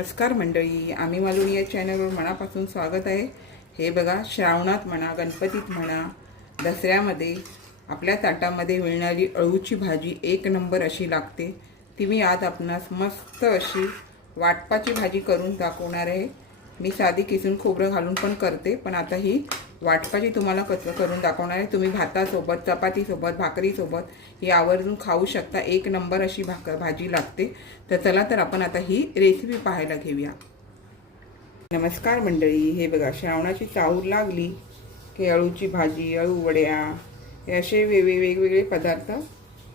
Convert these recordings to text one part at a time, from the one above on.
नमस्कार मंडळी, आम्ही मालवणी या चॅनलवर मनापासून स्वागत आहे। हे बघा, श्रावणात म्हणा, गणपतीत म्हणा, दसऱ्यामध्ये आपल्या ताटामध्ये मिळणारी अळूची भाजी एक नंबर अशी लागते। ती मी आज आपणास मस्त अशी वाटपाची भाजी करून दाखवणार आहे। मी साधी किसून खोबरं घालून पण करते, पण आता ही वाटपाची तुम्हाला कसं करून दाखवणार आहे। तुम्ही भातासोबत, चपातीसोबत, भाकरीसोबत ही आवर्जून खाऊ शकता। एक नंबर अशी भाजी लागते। तर चला तर आपण आता ही रेसिपी पाहायला घेऊया। नमस्कार मंडळी, हे बघा, श्रावणाची चाहूल लागली की अळूची भाजी, अळू वड्या हे असे वेगवेगळे पदार्थ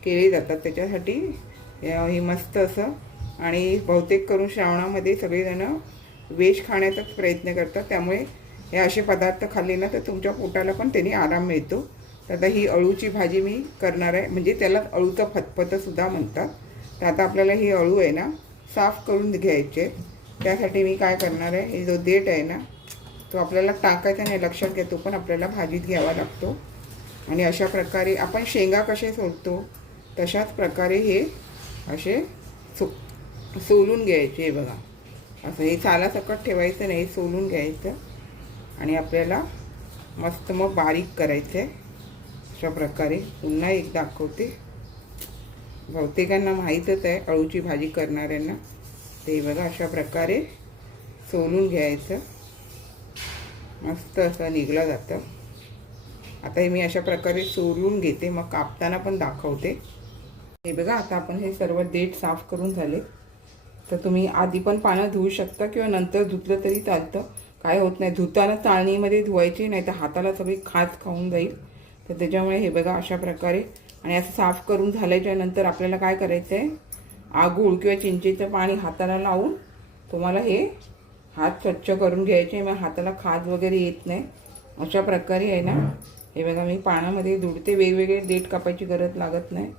केले जातात। त्याच्यासाठी हे मस्त असं, आणि बहुतेक करून श्रावणामध्ये सगळेजण व्हेज खाण्याचाच प्रयत्न करतात। त्यामुळे हे असे पदार्थ खाल्ले ना तर तुमच्या पोटाला पण त्याने आराम मिळतो। तर आता ही अळूची भाजी मी करणार आहे, म्हणजे त्याला अळूचं फतफतं सुद्धा म्हणतात। तर आता आपल्याला ही अळू आहे ना साफ करून घ्यायचे। त्यासाठी मी काय करणार आहे, हे जो देठ आहे ना तो आपल्याला टाकायचा नाही, लक्षात घ्या, तो पण आपल्याला भाजीत घ्यावा लागतो। आणि अशा प्रकारे आपण शेंगा कसे सोलतो तशाच प्रकारे हे असे सोलून घ्यायचे। बघा, असं हे सालासकट ठेवायचं नाही, सोलून घ्यायचं आणि आपल्याला मस्त मग बारीक करायचं आहे। अशा प्रकारे पुन्हा एक दाखवते, बहुतेकांना माहीतच आहे अळूची भाजी करणाऱ्यांना। ते बघा, अशा प्रकारे सोलून घ्यायचं, मस्त असं निघलं जातं। आता हे मी अशा प्रकारे सोलून घेते, मग कापताना पण दाखवते। हे बघा, आता आपण हे सर्व देठ साफ करून झाले। तर तुम्ही आधी पण पानं धुवू शकता किंवा नंतर धुतलं तरी चालतं, काय होत नाही। धुताना चाळणीमध्ये धुवायची, नाही तर हाताला सगळी खाज खाऊन जाईल। तर त्याच्यामुळे हे बघा अशा प्रकारे, आणि असं साफ करून झाल्याच्या नंतर आपल्याला काय करायचं आहे, आगूळ किंवा चिंचेचं पाणी हाताला लावून तुम्हाला हे हात स्वच्छ करून घ्यायचे, मग हाताला खाज वगैरे येत नाही। अशा प्रकारे आहे ना, हे बघा मी पाण्यामध्ये धुडते, वेगवेगळे देठ कापायची गरज लागत नाही।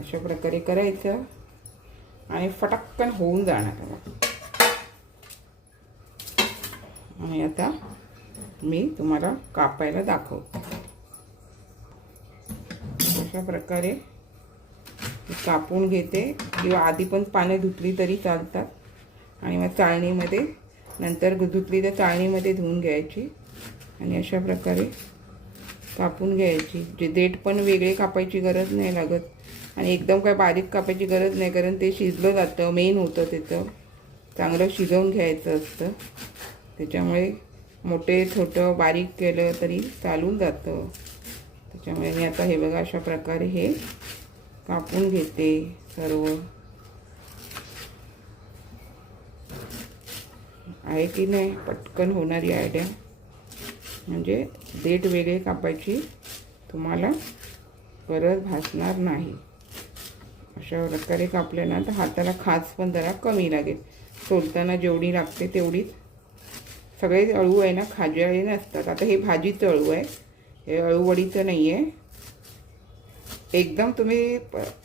अशा प्रकारे करायचं आणि फटक्कन होऊन जाणार। आणि आता मी तुम्हाला कापायला दाखवते। अशा प्रकारे कापून घेते, किंवा आधी पण पाने धुतली तरी चालतात, आणि मग चाळणीमध्ये नंतर धुतली तर चाळणीमध्ये धुवून घ्यायची आणि अशा प्रकारे कापून घ्यायची। जे देठ पण वेगळे कापायची गरज नाही लागत, आणि एकदम काय बारीक कापायची गरज नाही, कारण ते शिजलं जातं, मेन होतं त्याचं, चांगलं शिजवून घ्यायचं असतं। त्याच्यामुळे मोठे छोटं बारीक केलं तरी चालून जातं। त्याच्यामुळे मी आता हे बघा अशा प्रकारे हे कापून घेते सर्व। आहे की नाही पटकन होणारी आयडिया, म्हणजे देठ वेगळे कापायची तुम्हाला गरज भासणार नाही। अशा प्रकारे कापले ना तर हाताला खाज पण जरा कमी लागेल, सोलताना जेवढी लागते तेवढीच। सगळे अळू आहे ना खाजेळे नसतात। आता हे भाजीचं अळू आहे, हे अळूवडीचं नाही आहे। एकदम तुम्ही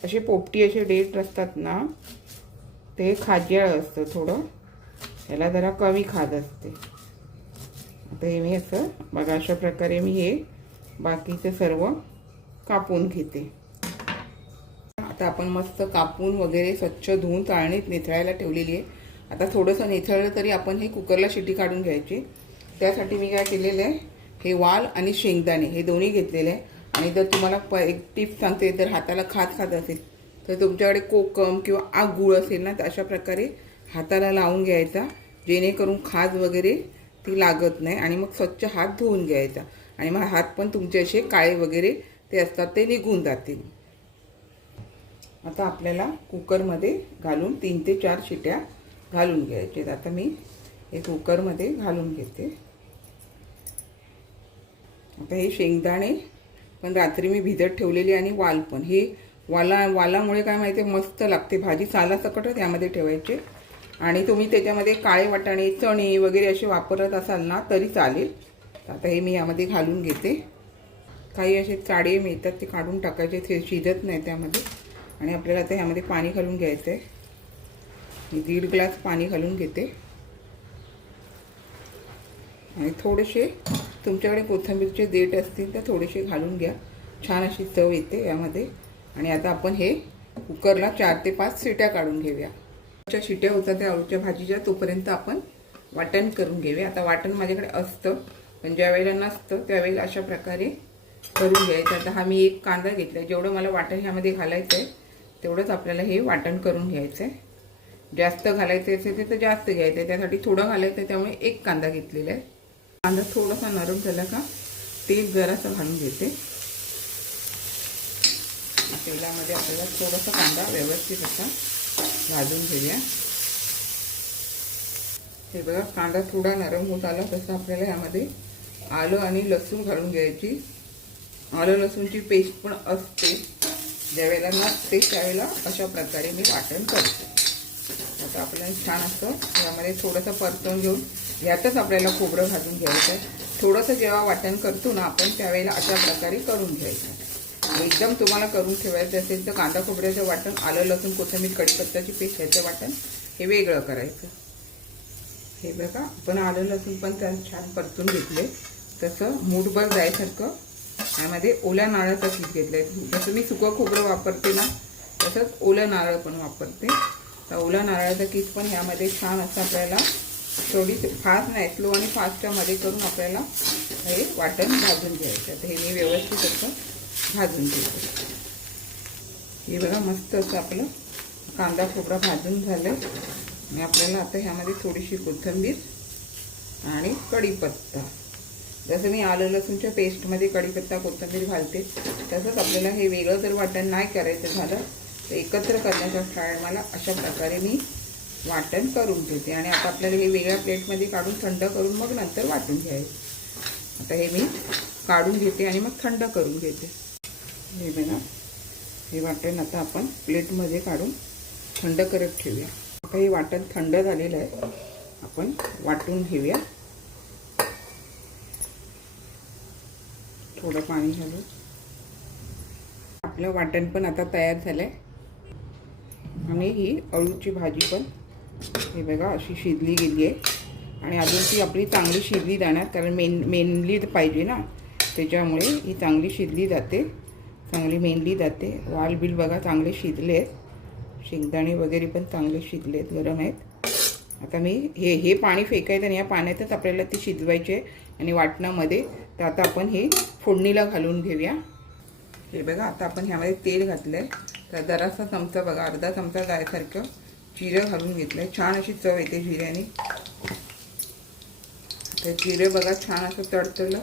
असे पोपटी असे देठ असतात ना ते खाजेळ असतं, थोडं ह्याला जरा कमी खाज असते। आता हे मी असं बघा अशा प्रकारे मी हे बाकीचं सर्व कापून घेते। आता आपण मस्त कापून वगैरे स्वच्छ धुवून चाळणीत निथळायला ठेवलेली आहे। आता थोडंसं निथळलं तरी आपण हे कुकरला शिटी काढून घ्यायची। त्यासाठी मी काय केलेलं आहे, हे वाल आणि शेंगदाणे हे दोन्ही घेतलेले आहे। आणि जर तुम्हाला एक टिप सांगते, जर हाताला खाज असेल तर तुमच्याकडे कोकम किंवा आगूळ असेल ना तर अशा प्रकारे हाताला लावून घ्यायचा, जेणेकरून खाज वगैरे ती लागत नाही। आणि मग स्वच्छ हात धुवून घ्यायचा, आणि मग हात पण तुमचे असे काळे वगैरे ते असतात ते निघून जातील। आता आपल्याला कुकरमध्ये घालून 3 ते 4 शिट्या घालून घ्यायचे। आता मी हे कुकरमध्ये घालून घेते। आता हे शेंगदाणे पण रात्री मी भिजत ठेवलेली, आणि वाल पण, हे वालामुळे काय माहिती आहे मस्त लागते भाजी। सालासकटच यामध्ये ठेवायचे, आणि तुम्ही त्याच्यामध्ये काळे वाटाणे, चणे वगैरे असे वापरत असाल ना तरी चालेल। आता हे मी यामध्ये घालून घेते। काही असे चाळे मिळतात ते काढून टाकायचे, ते शिजत नाही त्यामध्ये। आणि आपल्याला आता ह्यामध्ये पाणी घालून घ्यायचं आहे। मी 1.5 ग्लास पाणी घालून घेते, आणि थोडेसे तुमच्याकडे कोथिंबीरचे देठ असतील तर थोडेसे घालून घ्या, छान अशी चव येते यामध्ये। आणि आता आपण हे कुकरला 4 ते 5 शिट्या काढून घेऊया। शिट्या होतात त्या अळूच्या भाजीच्या, तोपर्यंत आपण वाटण करून घेऊया. आता वाटण माझ्याकडे असतं, पण ज्या वेळेला नसतं त्यावेळेला अशा प्रकारे करून घ्यायचं. आता हा मी एक कांदा घेतला, जेवढं मला वाटण ह्यामध्ये घालायचं आहे तेवढंच आपल्याला हे वाटण करून घ्यायचं आहे. जास्त घालायचं असेल तर जास्त घ्यायचं आहे, त्यासाठी थोडं घालायचं आहे, त्यामुळे एक कांदा घेतलेला आहे. कांदा थोडासा नरम झाला का तेल जरासं घालून घेते. तेलामध्ये आपल्याला थोडासा कांदा व्यवस्थित असा भाजून घेऊया. हे बघा, कांदा थोडा नरम होत आला तसं आपल्याला यामध्ये आलं आणि लसूण घालून घ्यायची. आलं लसूणची पेस्ट पण असते, ज्यावेळेला नसते त्यावेळेला अशा प्रकारे मी वाटण करते. आता आपल्याला छान असं यामध्ये थोडंसं परतवून घेऊन यातच आपल्याला खोबरं भाजून घ्यायचं आहे. थोडंसं जेव्हा वाटण करतो ना आपण त्यावेळेला अशा प्रकारे करून घ्यायचं. एकदम तुम्हाला करून ठेवायचं असेल तर कांदा खोबऱ्याचं वाटण, आलं लसूण कोथिंबीर कढीपत्त्याची पेस्ट ह्याचं वाटण हे वेगळं करायचं. हे बघा, आपण आलं लसूण पण त्यात छान परतून घेतले. तसं मूठभर जायसारखं यामध्ये ओल्या नारळाचं किस घेतलं आहे. जसं मी सुकं खोबरं वापरते ना तसंच ओलं नारळ पण वापरते. तर ओल्या नारळाचा किस पण ह्यामध्ये छान असं आपल्याला थोडी फास्ट नाही, स्लो आणि फास्टमध्ये करून आपल्याला हे वाटण भाजून घ्यायचं. तर हे मी व्यवस्थित असं भाजून घेते. हे बघा, मस्त असं आपलं कांदा खोबरा भाजून झालं आणि आपल्याला आता ह्यामध्ये थोडीशी कोथिंबीर आणि कढीपत्ता, जसं मी आलं लसूणच्या पेस्टमध्ये कढीपत्ता कोथिंबीर घालते तसंच आपल्याला हे वेगळं जर वाटण नाही करायचं झालं तर एकत्र करण्याचा स्टाईल मला अशा प्रकारे मी वाटण करून घेते. आणि आता आपल्याला हे वेगळ्या प्लेटमध्ये काढून थंड करून मग नंतर वाटून घ्यायचं. आता हे मी काढून घेते आणि मग थंड करून घेते. हे बघा, हे वाटण आता आपण प्लेटमध्ये काढून थंड करत ठेवूया. आता हे वाटण थंड झालेलं आहे, आपण वाटून घेऊया. थोडं पाणी घालून आपलं वाटण पण आता तयार झालं आहे. आणि ही अळूची भाजी पण हे बघा अशी शिजली गेली आहे आणि अजून ती आपली चांगली शिजली जाणार, कारण मेनली पाहिजे ना, त्याच्यामुळे ही चांगली शिजली जाते, चांगली मेनली जाते. वाल बिल बघा चांगले शिजले आहेत, शेंगदाणे वगैरे पण चांगले शिजले आहेत, गरम आहेत. आता मी हे पाणी फेकायचं आणि या पाण्यातच आपल्याला ती शिजवायची आहे आणि वाटणामध्ये. तर आता आपण हे फोडणीला घालून घेऊया. हे बघा, आता आपण ह्यामध्ये तेल घातलं आहे, तर जरासा चमचा बघा, अर्धा चमचा जायसारखं जिरं घालून घेतलं आहे. छान अशी चव येते जिऱ्याने. तर जिरं बघा छान असं तडतडलं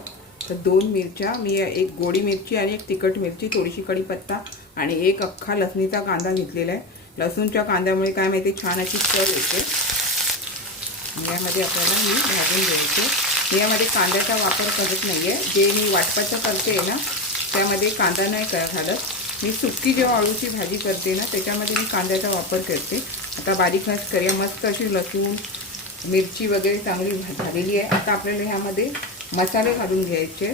तर 2 मिरच्या, मी एक गोडी मिरची आणि एक तिखट मिरची, थोडीशी कढीपत्ता आणि एक अख्खा लसणीचा कांदा घेतलेला आहे. लसूणच्या कांद्यामुळे काय माहिती छान अशी चव येते. यामध्ये आपल्याला मी भाजून घ्यायचे. मी यामध्ये कांद्याचा वापर करत नाही आहे. जे मी वाटपाचं करते ना त्यामध्ये कांदा नाही घालत. मी सुकी जेव्हा अळूची भाजी करते ना त्याच्यामध्ये मी कांद्याचा वापर करते. आता बारीक मस्त करूया. मस्त अशी लसूण मिरची वगैरे चांगली झालेली आहे. आता आपल्याला ह्यामध्ये मसाले घालून घ्यायचे.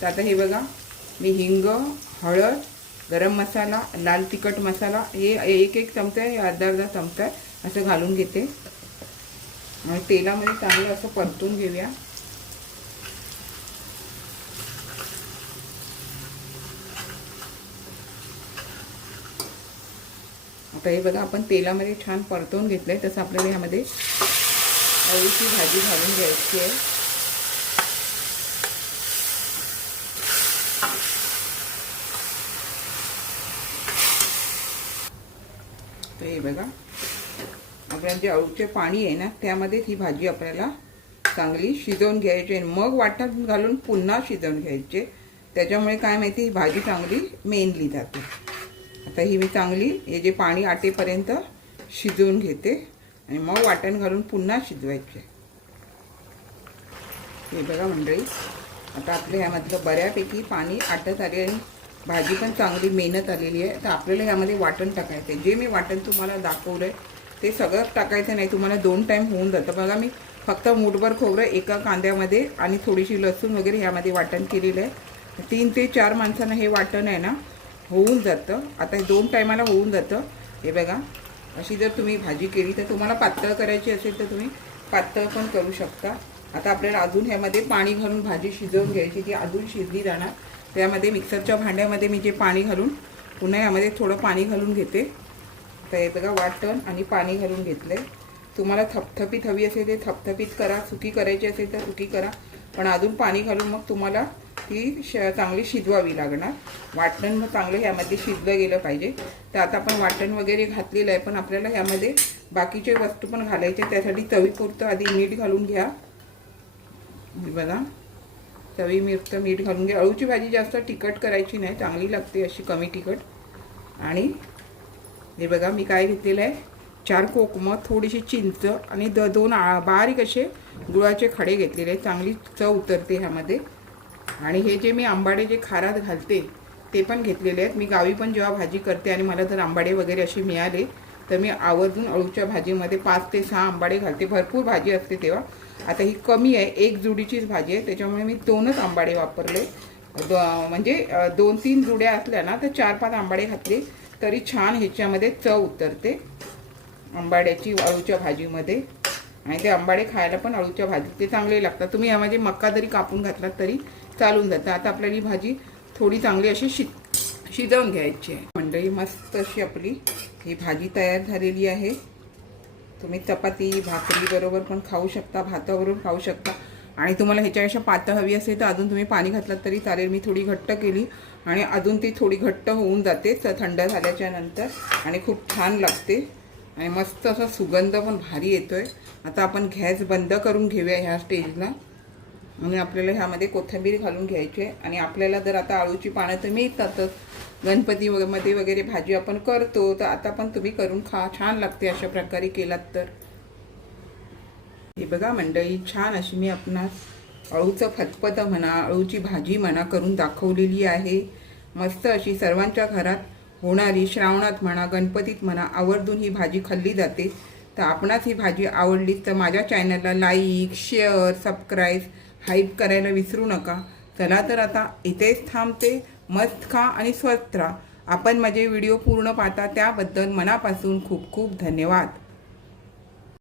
तर आता हे बघा, मी हिंग, हळद, गरम मसाला, लाल तिखट मसाला हे एक चमचा आहे, अर्धा चमचा आहे असं घालून घेते आणि तेलामध्ये चांगलं असं परतून घेऊया. आता हे बघा, आपण तेलामध्ये छान परतवून घेतलंय. तसं आपल्याला ह्यामध्ये अळूची भाजी घालून घ्यायची आहे. तर हे बघा, आपल्याला जे अळूचे पाणी आहे ना त्यामध्ये ही भाजी आपल्याला चांगली शिजवून घ्यायची आणि मग वाटण घालून पुन्हा शिजवून घ्यायचे. त्याच्यामुळे काय माहिती ही भाजी चांगली मेनली जाते. आता ही मी चांगली हे जे पाणी आटेपर्यंत शिजवून घेते आणि मग वाटण घालून पुन्हा शिजवायचे. हे बघा मंडळी, आता आपल्या ह्यामधलं बऱ्यापैकी पाणी आटत आले आणि भाजी पण चांगली मेहनत आलेली आहे. तर आपल्याला ह्यामध्ये वाटण टाकायचं आहे. जे मी वाटण तुम्हाला दाखवलं आहे ते सगळं टाकायचं नाही, तुम्हाला 2 टाईम होऊन जातं. बघा, मी फक्त मूठभर खोबरं एका कांद्यामध्ये आणि थोडीशी लसूण वगैरे ह्यामध्ये वाटण केलेलं आहे. 3 ते 4 माणसांना हे वाटण आहे ना होऊन जातं. आता 2 टायमाला होऊन जातं. हे बघा, अशी जर तुम्ही भाजी केली तर तुम्हाला पातळ करायची असेल तर तुम्ही पातळ पण करू शकता. आता आपल्याला अजून ह्यामध्ये पाणी घालून भाजी शिजवून घ्यायची, ती अजून शिजली जाणार. त्यामध्ये मिक्सरच्या भांड्यामध्ये मी जे पाणी घालून पुन्हा यामध्ये थोडं पाणी घालून घेते. आता हे बघा वाटण आणि पाणी घालून घेतलंय. तुम्हाला थपथपीत हवी असेल ते थपथपीत करा, सुकी करायची असेल तर सुकी करा, पण अजून पाणी घालून मग तुम्हाला ती चांगली शिजवावी लागणार. वाटण मग चांगलं ह्यामध्ये शिजलं गेलं पाहिजे. तर आता आपण वाटण वगैरे घातलेलं आहे, पण आपल्याला ह्यामध्ये बाकीचे वस्तू पण घालायचे. त्यासाठी चवीपुरतं आधी मीठ घालून घ्या. बघा चवीपुरतं मीठ घालून घ्या. अळूची भाजी जास्त तिखट करायची नाही, चांगली लागते अशी कमी तिखट. आणि हे बघा मी काय घेतलेलं आहे, 4 कोकमं, थोडीशी चिंच आणि 2 बारीक असे गुळाचे खडे घेतलेले आहेत. चांगली चव उतरते ह्यामध्ये. आणि हे जे मी आंबाडे जे खारात घालते ते पण घेतलेले आहेत. मी गावी पण जेव्हा भाजी करते आणि मला जर आंबाडे वगैरे असे मिळाले तर मी आवर्जून अळूच्या भाजीमध्ये 5 ते 6 आंबाडे घालते. भरपूर भाजी असते तेव्हा. आता ही कमी आहे, 1 जुडीचीच भाजी आहे, त्याच्यामुळे मी 2च आंबाडे वापरले. म्हणजे 2-3 जुड्या असल्या ना तर 4-5 आंबाडे घातले तरी छान ह्याच्यामध्ये चव उतरते आंबाड्याची अळूच्या भाजीमध्ये. आणि ते आंबाडे खायला पण अळूच्या भाजीत ते चांगले लागतात. तुम्ही यामध्ये मक्का जरी कापून घातलात तरी चालून जातं. आता आपल्याला ही भाजी थोडी चांगली अशी शिजवून घ्यायची आहे. मंडळी मस्त अशी आपली ही भाजी तयार झालेली आहे. तुम्ही चपाती भाकरी बरोबर पण खाऊ शकता, भाताबरोबर खाऊ शकता. आणि तुम्हाला ह्याच्यापेक्षा पातळ हवी असेल तर अजून तुम्ही पाणी घातलात तरी चालेल. मी थोडी घट्ट केली आणि अजून ती थोडी घट्ट होऊन जाते थंड झाल्याच्या नंतर आणि खूप छान लागते आणि मस्त असा सुगंध पण भारी येतोय. आता आपण गॅस बंद करून घेऊया ह्या स्टेजला. आणि आपल्याला ह्यामध्ये कोथिंबीर घालून घ्यायची आहे. आणि आपल्याला जर आता अळूची पानं तर मिळतातच, गणपतीमध्ये वगैरे भाजी आपण करतो, तर आता पण तुम्ही करून खा, छान लागते अशा प्रकारे केलात तर. हे बघा मंडळी, छान अशी मी आपणास अळूचं फतफत म्हणा, अळूची भाजी म्हणा करून दाखवलेली आहे. मस्त अशी सर्वांच्या घरात होणारी, श्रावणात म्हणा, गणपतीत म्हणा आवर्जून ही भाजी खाल्ली जाते. तर आपणास ही भाजी आवडली तर माझ्या चॅनलला लाईक, शेअर, सबस्क्राईब, हाईप करायला विसरू नका. चला तर आता इथेच थांबते. मस्त खा आणि स्वस्थ राहा. आपण माझे व्हिडिओ पूर्ण पाहता त्याबद्दल मनापासून खूप खूप धन्यवाद.